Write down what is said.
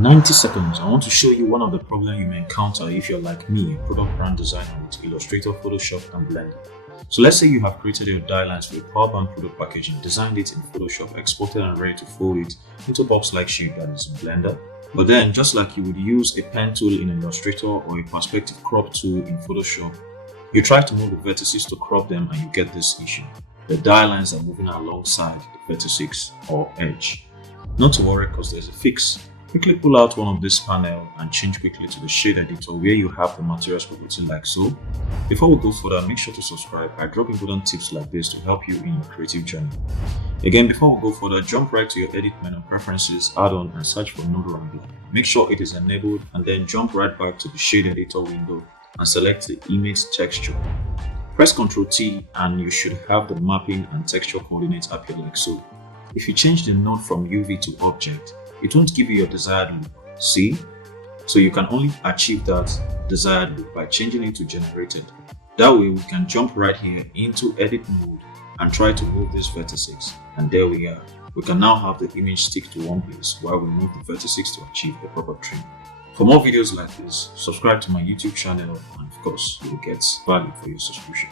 90 seconds, I want to show you one of the problems you may encounter if you're like me, a product brand designer with Illustrator, Photoshop, and Blender. So let's say you have created your die lines for a power band product packaging, designed it in Photoshop, exported and ready to fold it into a box-like shape that is in Blender. But then, just like you would use a pen tool in Illustrator or a perspective crop tool in Photoshop, you try to move the vertices to crop them and you get this issue. The die lines are moving alongside the vertices or edge. Not to worry, because there's a fix. Quickly pull out one of this panel and change quickly to the shade editor where you have the materials property like so. Before we go further, make sure to subscribe. I drop important tips like this to help you in your creative journey. Again, before we go further, jump right to your edit menu, preferences, add-on, and search for Node Wrangler. Make sure it is enabled and then jump right back to the shade editor window and select the image texture. Press Ctrl T and you should have the mapping and texture coordinates appear like so. If you change the node from UV to object, it won't give you your desired look. See? So you can only achieve that desired look by changing it to generated. That way we can jump right here into edit mode and try to move these vertices. And there we are. We can now have the image stick to one place while we move the vertices to achieve the proper trim. For more videos like this, subscribe to my YouTube channel and of course you will get value for your subscription.